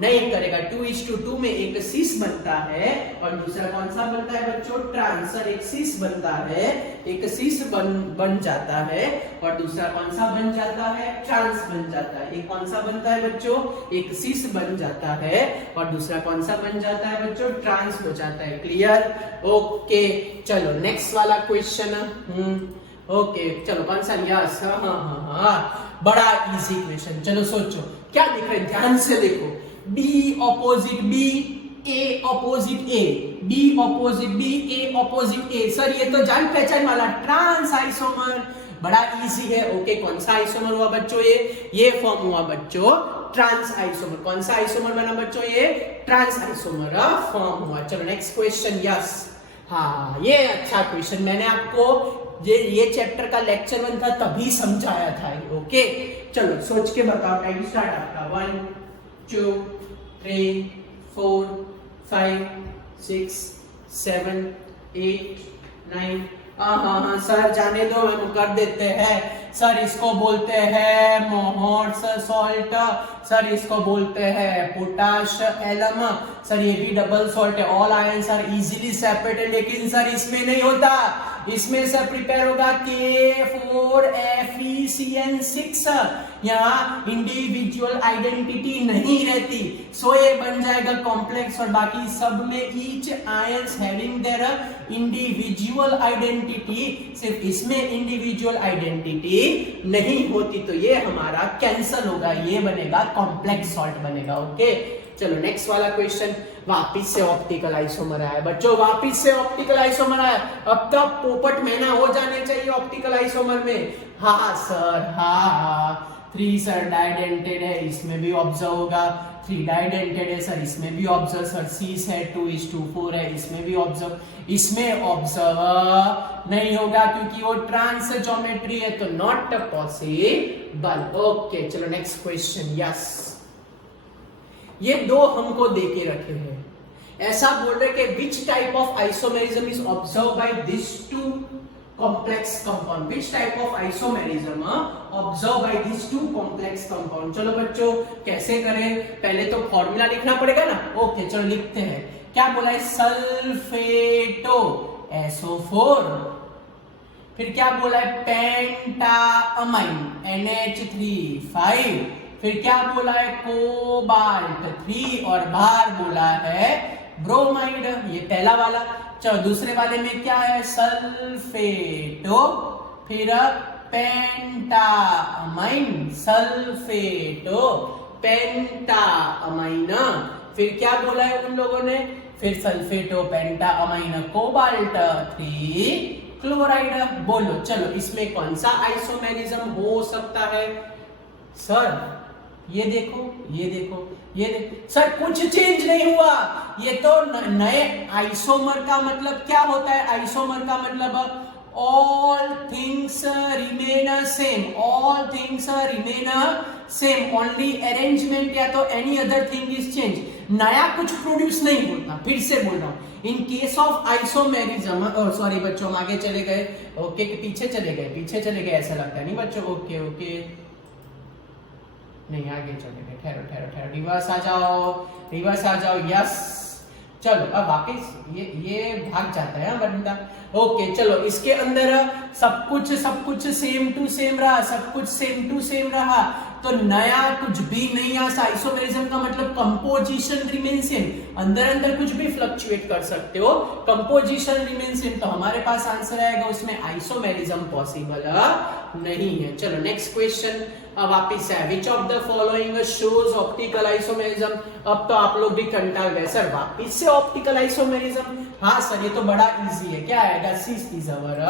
नहीं करेगा। 2:2 में एक सिस बनता है और दूसरा कौन सा बनता है बच्चों, ट्रांस। सर एक सिस बनता है, एक सिस बन जाता है और दूसरा कौन सा बन जाता है, ट्रांस बन जाता है। एक कौन सा बनता है बच्चों, एक सिस बन जाता है और दूसरा कौन सा बन जाता है बच्चों, ट्रांस हो जाता है। क्लियर, ओके चलो नेक्स्ट वाला क्वेश्चन। ओके चलो कौन सा, यस हाँ बड़ा इजी क्वेश्चन। चलो सोचो क्या दिख रहा है, ध्यान से देखो, B opposite B, A opposite A, B opposite B, A opposite A। Sir ये तो जान पहचान वाला ट्रांस आइसोमर, बड़ा इजी है। ओके कौन सा आइसोमर हुआ बच्चों, ये फॉर्म हुआ बच्चों ट्रांस आइसोमर। कौन सा आइसोमर बना बच्चों, ये ट्रांस आइसोमर फॉर्म हुआ। चलो नेक्स्ट क्वेश्चन, यस हाँ ये अच्छा क्वेश्चन, मैंने आपको ये चैप्टर का लेक्चर 1 था तभी समझाया था। ओके चलो सोच के बताओ, टाइम स्टार्ट आपका। 1 2 3 4 5 6 7 8 9 हाँ सर जाने दो, हम कर देते हैं सर। इसको बोलते हैं मोहर्स सॉल्ट, सर इसको बोलते हैं पोटाश एलम, सर ये भी डबल सॉल्ट है। All ions are easily separated, लेकिन सर इसमें नहीं होता, इसमें सर प्रिपेयर होगा K4FeCN6, यहाँ इंडिविजुअल आइडेंटिटी नहीं रहती, सो ये बन जाएगा कॉम्प्लेक्स। और बाकी सब में each ions having their individual identity, सिर्फ इसमें इंडिविजुअल आइडेंटिटी नहीं होती, तो ये हमारा कैंसल होगा, ये बनेगा कॉम्प्लेक्स सॉल्ट बनेगा। ओके चलो नेक्स्ट वाला क्वेश्चन। वापिस से ऑप्टिकल आइसोमर आया बच्चों, वापिस से ऑप्टिकल आइसोमर आया। अब तक पोपट मैना हो जाने चाहिए ऑप्टिकल आइसोमर में। हाँ सर हाँ, 3 सर डाइडेंटेड है, इसमें भी ऑब्जर्व होगा। 3 डाइडेंटेड है सर, इसमें भी ऑब्जर्व। सर 6 है, 2:4 है, इसमें भी ऑब्जर्व। इसमें ऑब्जर्व नहीं होगा क्योंकि वो ट्रांस ज्योमेट्री है, तो नॉट पॉसिबल। ओके चलो नेक्स्ट क्वेश्चन। यस ये दो हमको देके रखे हैं, ऐसा बोल रहे कि which type of isomerism is observe by this two complex compound, which type of isomerism observed by these two complex compound। चलो बच्चों कैसे करें, पहले तो फॉर्मूला लिखना पड़ेगा ना। ओके चलो लिखते हैं। क्या बोला है, सल्फेटो SO4, फिर क्या बोला है पेंटाअमाइन NH3 फिर क्या बोला है कोबाल्ट 3 और बाहर बोला है ब्रोमाइड, ये पहला वाला। चलो दूसरे वाले में क्या है, सल्फेटो फिर पेंटाअमाइन, सल्फेटो पेंटाअमाइन, फिर क्या बोला है उन लोगों ने, फिर सल्फेटो पेंटाअमाइन कोबाल्ट 3 क्लोराइड। बोलो चलो इसमें कौन सा आइसोमेरिज्म हो सकता है। सर ये देखो ये देखो ये देखो, सर कुछ चेंज नहीं हुआ, ये तो नए आइसोमर का मतलब क्या होता है, आइसोमर का मतलब all things remain same, all things remain same, only arrangement या तो any other thing is change, नया कुछ प्रोड्यूस नहीं होता। फिर से बोल रहा हूं, in case of isomerism, sorry बच्चों हम आगे चले गए। ओके पीछे चले गए ऐसा लगता है नहीं बच्चों। ओके नहीं आगे चले गए, ठहरो रिवर्स आ जाओ। यस चलो अब वापस ये भाग जाता है बंदा। ओके चलो इसके अंदर सब कुछ सेम टू सेम रहा, सब कुछ सेम टू सेम रहा, तो नया कुछ भी नहीं आया। आइसोमेरिज्म का मतलब कंपोजिशन रिमेन सेम, अंदर कुछ भी फ्लक्चुएट कर सकते हो, कंपोजिशन रिमेन सेम, तो हमारे पास आंसर आएगा उसमें आइसोमेरिज्म पॉसिबल नहीं है। चलो नेक्स्ट क्वेश्चन अब वापिस है, विच of the following shows optical isomerism. अब तो आप लोग भी कंटाल गए सर वापिस से ऑप्टिकल आइसोमेरिज्म। हाँ सर ये तो बड़ा इजी है, क्या आएगा, C इज आवर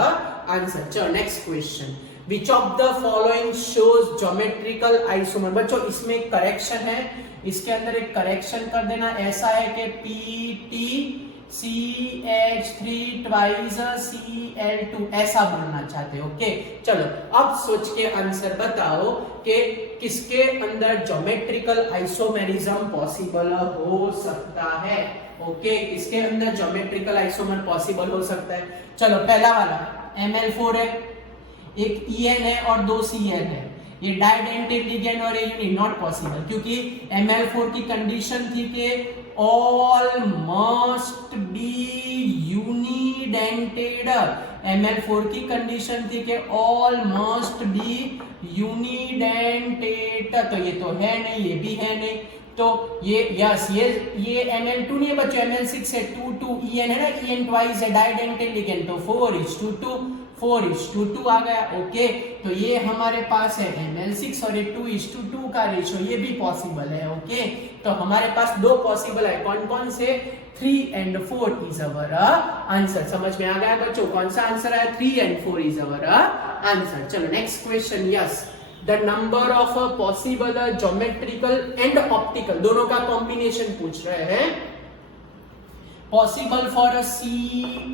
आंसर। चलो next question, which of the following shows geometrical isomer. बच्चों इसमें करेक्शन है, इसके अंदर एक करेक्शन कर देना, ऐसा है कि PTCH3 twice Cl2 ऐसा बोलना चाहते हो। ओके चलो अब सोच के आंसर बताओ कि किसके अंदर ज्योमेट्रिकल आइसोमेरिज्म पॉसिबल हो सकता है। ओके इसके अंदर ज्योमेट्रिकल आइसोमर पॉसिबल हो सकता है। चलो पहला वाला Ml4 है, एक En है और 2 Cl है, ये डाइडेंटेड लिगेंड और ये यूनिट, नॉट पॉसिबल क्योंकि Ml4 की कंडीशन थी कि all must be unidentate, Ml4 की कंडीशन थी कि ऑल मस्ट बी यूनिडेंटेड, तो ये तो है नहीं, ये भी है नहीं, तो ये यस ये Ml2 नहीं है बच्चों, Ml6 है, 2 En है ना, En ट्वाइस है डाइडेंटेड लिगेंड, तो 4:2 आ गया। ओके तो ये हमारे पास है Ml6 और ये 2:2 का रेशियो, ये भी पॉसिबल है। ओके तो हमारे पास दो पॉसिबल है, कौन से, 3 and 4 इज अवर आंसर। समझ में आ गया बच्चों कौन सा आंसर है, 3 and 4 इज अवर आंसर। चलो next question, yes the number of possible geometrical and optical दोनों का कॉम्बिनेशन पूछ रहे हैं, possible for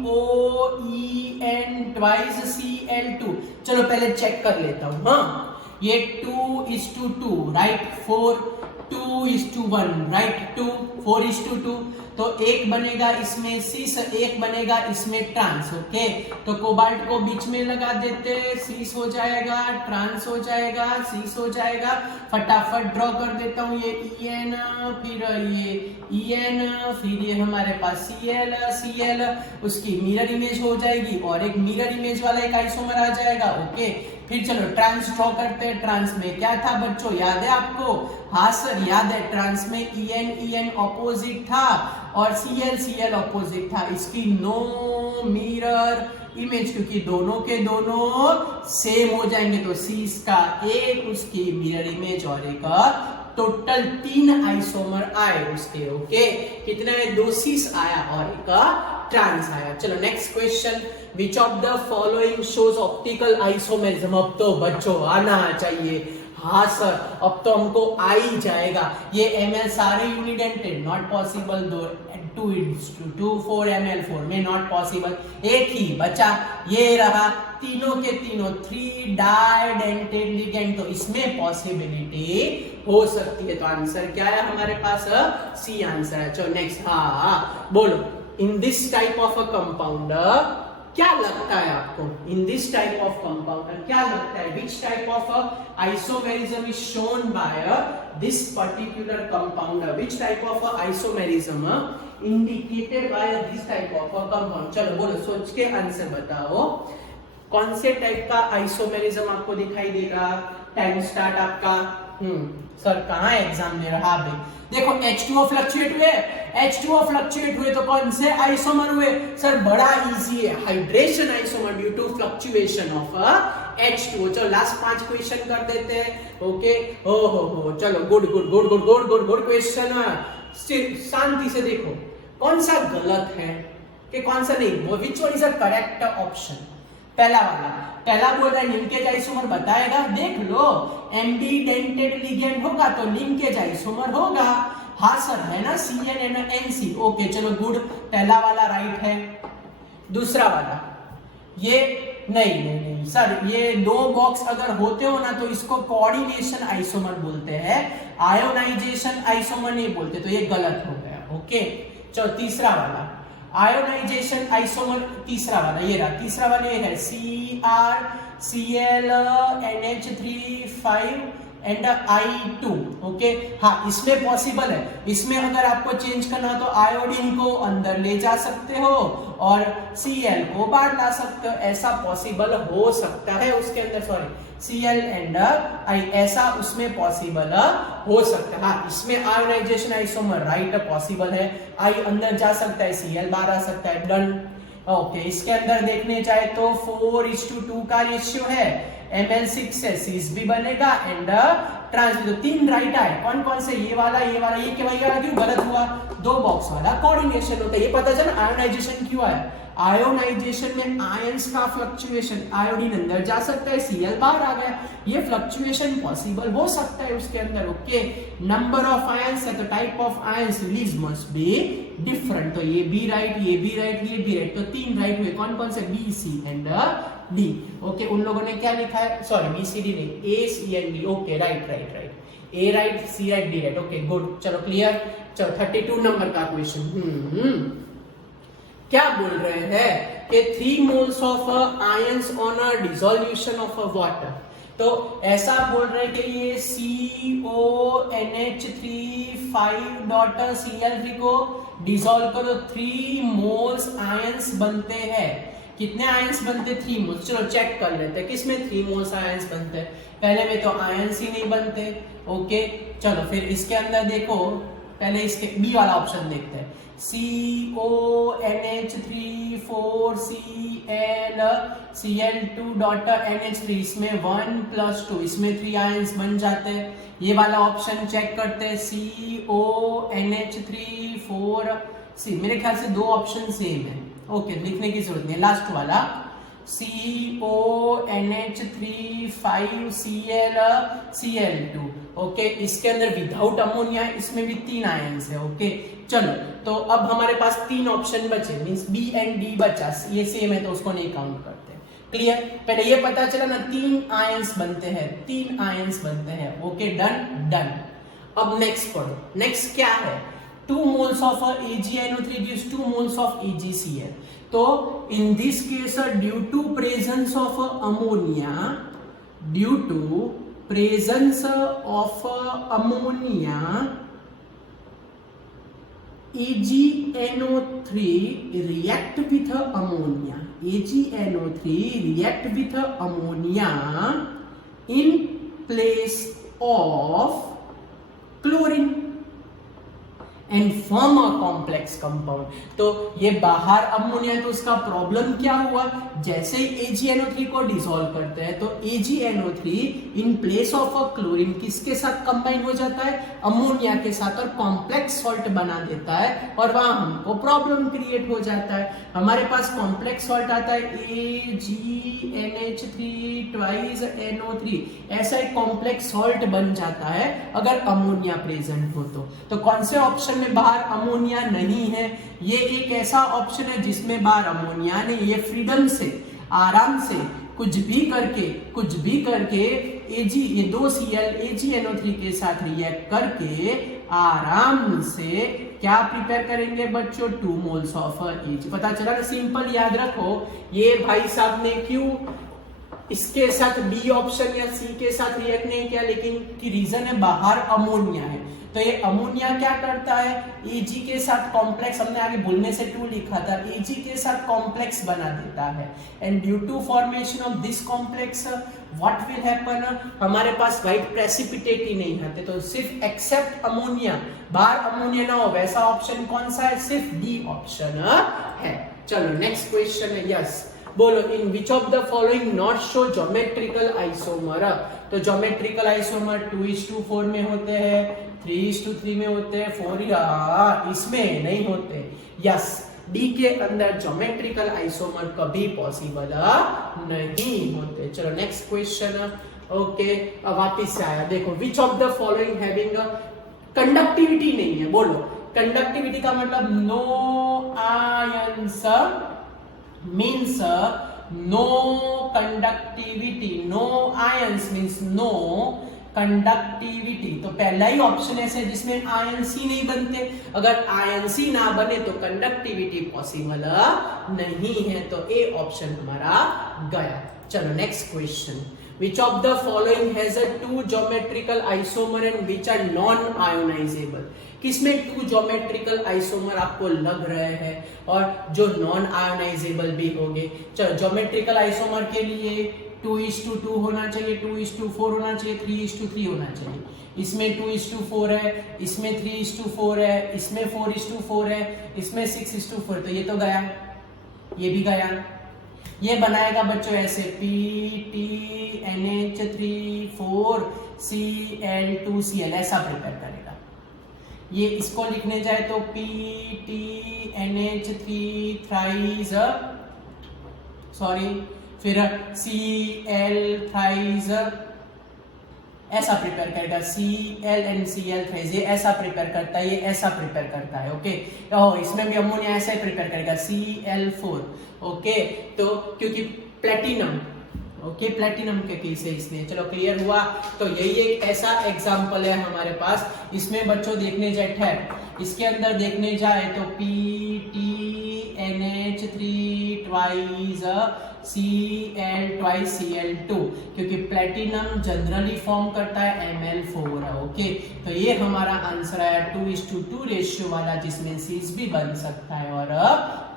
COEN twice Cl2। चलो पहले चेक कर लेता हूं। हाँ ये 2:2 राइट, 4 2:1, राइट, 2, 4:2, तो एक बनेगा इसमें सीस, एक बनेगा इसमें ट्रांस। ओके, तो कोबाल्ट को बीच में लगा देते, सीस हो जाएगा, ट्रांस हो जाएगा, सीस हो जाएगा। फटाफट ड्रॉ कर देता हूँ, ये EN, फिर ये EN, फिर ये हमारे पास Cl, उसकी मिरर इमेज हो जाएगी और एक मिरर इमेज वाला एक आइसोमर आ जाएगा। ओके, फिर चलो ट्रांस ड्रॉ करते हैं। ट्रांस में क्या था बच्चों, याद है आपको? हाँ सर याद है, ट्रांस में EN ऑपोजिट था और Cl ऑपोजिट था। इसकी नो मिरर इमेज, क्योंकि दोनों के दोनों सेम हो जाएंगे, तो सीस का एक, उसकी मिरर इमेज और एक, टोटल 3 आइसोमर आए उसके। ओके, कितना है? 2 सीस आया और एक ट्रांस आया। चलो next question, which of the following shows optical isomerism? अब तो बच्चों आना चाहिए। हाँ सर, अब तो हमको आ ही जाएगा। ये ml सारे यूनिडेंटेड, नॉट पॉसिबल। 2:2, 4 ml 4 में नॉट पॉसिबल। एक ही बचा, ये रहा, तीनों के तीनों 3 डाइडेंटेड लिगेंड, तो इसमें पॉसिबिलिटी हो सकती है। तो आंसर क्या है हमारे पास? सी आंसर है। चलो नेक्स्ट, हाँ बोलो, in this type of a compounder क्या लगता है आपको? In this type of compounder क्या लगता है? विच type of isomerism is shown by this particular compounder? Which type of isomerism indicated by this type of compound? चलो बोलो, सोच के आंसर बताओ। कौन से टाइप का आइसोमेरिज्म आपको दिखाई देगा? टाइम स्टार्ट आपका। सर कहाँ एग्जाम दे रहा भाई? देखो H2O फ्लक्चुएट हुए, H2O फ्लक्चुएट हुए तो कौन से आइसोमर हुए? सर बड़ा इजी है, hydration isomer due to fluctuation of H2O। चलो लास्ट 5 क्वेश्चन कर देते हैं। ओके, हो चलो, गुड क्वेश्चन। शांति से देखो कौन सा गलत है कि कौन सा नहीं, which one is a correct option? पहला वाला, पहला बोल रहा है लिंकेज आइसोमर बताएगा। देख लो, एम्बीडेंटेड लिगेंड होगा तो लिंकेज आइसोमर होगा। हाँ सर, है ना, CN NC। ओके चलो गुड, पहला वाला राइट है। दूसरा वाला, ये नहीं सर, ये 2 बॉक्स अगर होते हो ना तो इसको कोऑर्डिनेशन आइसोमर बोलते हैं, आयोनाइजेशन आइसोमर नहीं बोलते, तो ये गलत हो गया। ओके चलो तीसरा वाला, आयोनाइजेशन आइसोमर, तीसरा वाला ये रहा, तीसरा वाला ये है CrCl NH3 5 and I2। Okay, हाँ इसमें पॉसिबल है, इसमें अगर आपको चेंज करना हो तो आयोडीन को अंदर ले जा सकते हो और Cl को बाहर ला सकते हो, ऐसा पॉसिबल हो सकता है उसके अंदर, सॉरी Cl एंड I, ऐसा उसमें पॉसिबल हो सकता है। हाँ इसमें आयोनाइजेशन आइसोमर राइट पॉसिबल है, I अंदर जा सकता है, Cl बाहर आ सकता है, डन। ओके, इसके अंदर देखने जाए तो 4:2 का रेशियो है, Ml6 से सीस भी बनेगा एंड ट्रांस, तो 3 राइट आए। कौन कौन से? ये वाला, ये वाला, ये क्यों गलत हुआ? 2 बॉक्स वाला कोऑर्डिनेशन होता है, ये पता चला। आयोनाइजेशन क्यों आया? आयोनाइजेशन में आयंस का फ्लक्चुएशन, आयोडीन अंदर जा सकता है, Cl बाहर आ गया, ये फ्लक्चुएशन पॉसिबल हो सकता है उसके अंदर। ओके, नंबर ऑफ आयंस है तो type of ions release must be different, तो ये भी राइट, ये भी राइट, ये भी राइट, तो 3 राइट हुए। कौन कौन से? B, C and D। Okay, उन लोगों ने क्या लिखा है? सॉरी B C D नहीं, A C and D। Okay right, A right, C right, D right. Okay good, चलो क्लियर। चलो 32 नंबर का क्वेश्चन, क्या बोल रहे हैं कि 3 moles of ions on a dissolution of water, तो ऐसा बोल रहे हैं कि ये CONH3 5.Cl3 को डिसॉल्व करो, 3 मोल्स आयंस बनते हैं। कितने आयंस बनते? 3 मोल्स। चलो चेक कर लेते हैं किसमें 3 मोल्स आयंस बनते हैं। पहले में तो आयंस ही नहीं बनते। ओके चलो फिर इसके अंदर देखो, पहले इसके बी वाला ऑप्शन देखते हैं, CONH3 4Cl Cl2.NH3, इसमें 1+2, इसमें 3 आयंस बन जाते हैं। ये वाला ऑप्शन चेक करते हैं, CONH3 4C, मेरे ख्याल से 2 ऑप्शन सेम है। ओके लिखने की जरूरत नहीं। लास्ट वाला CONH3 5Cl Cl2। ओके, इसके अंदर विदाउट अमोनिया, इसमें भी 3 आयंस है। ओके चलो, तो अब हमारे पास 3 ऑप्शन बचे, मींस B एंड D बचा, ये सेम है तो उसको नहीं काउंट करते। क्लियर? पहले ये पता चला ना, 3 आयंस बनते हैं, 3 आयंस बनते हैं। Okay done. अब नेक्स्ट पढ़ो, नेक्स्ट क्या है, 2 moles of AgNO3 gives 2 moles of AgCl. तो in this case due to presence of ammonia, due to presence of ammonia, AgNO3 react with ammonia, AgNO3 react with ammonia in place of chlorine and form a complex compound. तो ये बाहर ammonia, तो उसका problem क्या हुआ, जैसे ही AgNO3 को dissolve करते हैं तो AgNO3 in place of a chlorine किसके साथ कंबाइन हो जाता है, अमोनिया के साथ, और कॉम्प्लेक्स सॉल्ट बना देता है और वहां हमको प्रॉब्लम क्रिएट हो जाता है. हमारे पास कॉम्प्लेक्स सॉल्ट आता है AgNH3 ट्वाइस NO3, ऐसा एक कॉम्प्लेक्स सॉल्ट बन जाता है अगर अमोनिया प्रेजेंट हो. तो कौन से ऑप्शन में बाहर अमोनिया नहीं है, ये एक ऐसा ऑप्शन है जिसमें बाहर अमोनिया नहीं, ये फ्रीडम से आराम से कुछ भी करके ये 2 Cl AgNO3 के साथ रिएक्ट करके आराम से क्या प्रिपेयर करेंगे बच्चों, 2 moles ऑफ Ag. पता चला ना, सिंपल याद रखो. ये भाई साहब ने क्यों इसके साथ बी ऑप्शन या सी के साथ रिएक्ट नहीं किया, लेकिन की रीजन है बाहर अमोनिया है. तो ये अमोनिया क्या करता है, Ag के साथ कॉम्प्लेक्स, हमने आगे बोलने से 2 लिखा था, Ag के साथ कॉम्प्लेक्स बना देता है. And due to formation of this complex what will happen, हमारे पास व्हाइट प्रेसिपिटेट ही नहीं आते. तो सिर्फ एक्सेप्ट अमोनिया, बाहर अमोनिया ना हो, वैसा ऑप्शन कौन सा है, सिर्फ डी ऑप्शन है. चलो नेक्स्ट क्वेश्चन है. यस बोलो, in which of the following not show geometrical isomer. तो ज्योमेट्रिकल आइसोमर 2:4 में होते हैं, 3:3 में होते हैं, 4 इसमें नहीं होते. यस, डी के अंदर ज्योमेट्रिकल आइसोमर कभी पॉसिबल नहीं होते. चलो नेक्स्ट क्वेश्चन. ओके, अब वापिस से आया, देखो which of the following having conductivity नहीं है. बोलो, कंडक्टिविटी का मतलब no ions means no conductivity, no ions means no conductivity. तो पहला ही ऑप्शन ऐसे है जिसमें आयंस ही नहीं बनते. अगर आयंस ही ना बने तो कंडक्टिविटी पॉसिबल नहीं है. तो ए ऑप्शन हमारा गया. चलो next question. Which of the following has a 2 geometrical isomer and which are non-ionizable? किसमें 2 ज्योमेट्रिकल आइसोमर आपको लग रहे हैं और जो नॉन आयोनाइजेबल भी होंगे. चलो ज्योमेट्रिकल आइसोमर के लिए 2:2 होना चाहिए, 2:4 होना चाहिए, 3:3 होना चाहिए. इसमें 2:4 है, इसमें 3:4 है, इसमें 4:4 है, इसमें 6:4. तो ये तो गया, ये भी गया. ये बनाएगा बच्चों ऐसे PTNH3 4Cl2Cl, ऐसा प्रिपेयर करेगा. ये इसको लिखने जाए तो PTNH3 थ्राइस, फिर Cl थ्राइस, ऐसा प्रिपेयर करेगा. Cl एंड Cl थ्राइस, ये ऐसा प्रिपेयर करता है, ये ऐसा प्रिपेयर करता है. ओके, इसमें भी अमोनिया ऐसा ही प्रिपेयर करेगा, Cl4. ओके, तो क्योंकि प्लेटिनम, ओके प्लेटिनम के केस है इसलिए. चलो क्लियर हुआ. तो यही एक ऐसा एग्जांपल है हमारे पास. इसमें बच्चों देखने जाए ठहर, इसके अंदर देखने जाए तो PTNH3 twice Cl twice Cl2, क्योंकि प्लेटिनम जनरली फॉर्म करता है Ml4. ओके, तो ये हमारा आंसर है 2:2 रेशियो वाला, जिसमें सीस भी बन सकता है और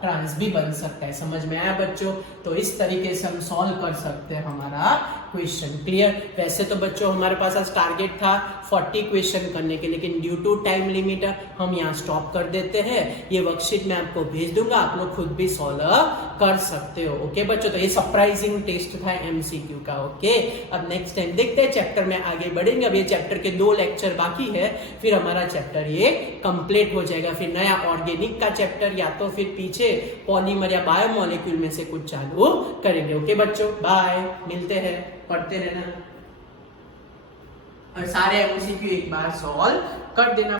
ट्रांस भी बन सकता है. समझ में आया बच्चों? तो इस तरीके से हम सॉल्व कर सकते हैं हमारा क्वेश्चन. क्लियर? वैसे तो बच्चों हमारे पास आज टारगेट था 40 क्वेश्चन करने के, लेकिन ड्यू टू टाइम लिमिट हम यहाँ स्टॉप कर देते हैं. ये वर्कशीट मैं आपको भेज दूंगा, आप लोग खुद भी सॉल्व कर सकते हो. ओके बच्चों, तो ये सरप्राइजिंग टेस्ट था MCQ का. ओके, अब नेक्स्ट टाइम देखते हैं चैप्टर में आगे बढ़ेंगे. अब ये चैप्टर के 2 लेक्चर बाकी है, फिर हमारा चैप्टर ये कंप्लीट हो जाएगा. फिर नया ऑर्गेनिक का चैप्टर या तो फिर पीछे पॉलीमर या बायोमोलिक्यूल में से कुछ चालू करेंगे. ओके बच्चों, बाय, मिलते हैं, पढ़ते रहना और सारे MCQ एक बार सॉल्व कर देना.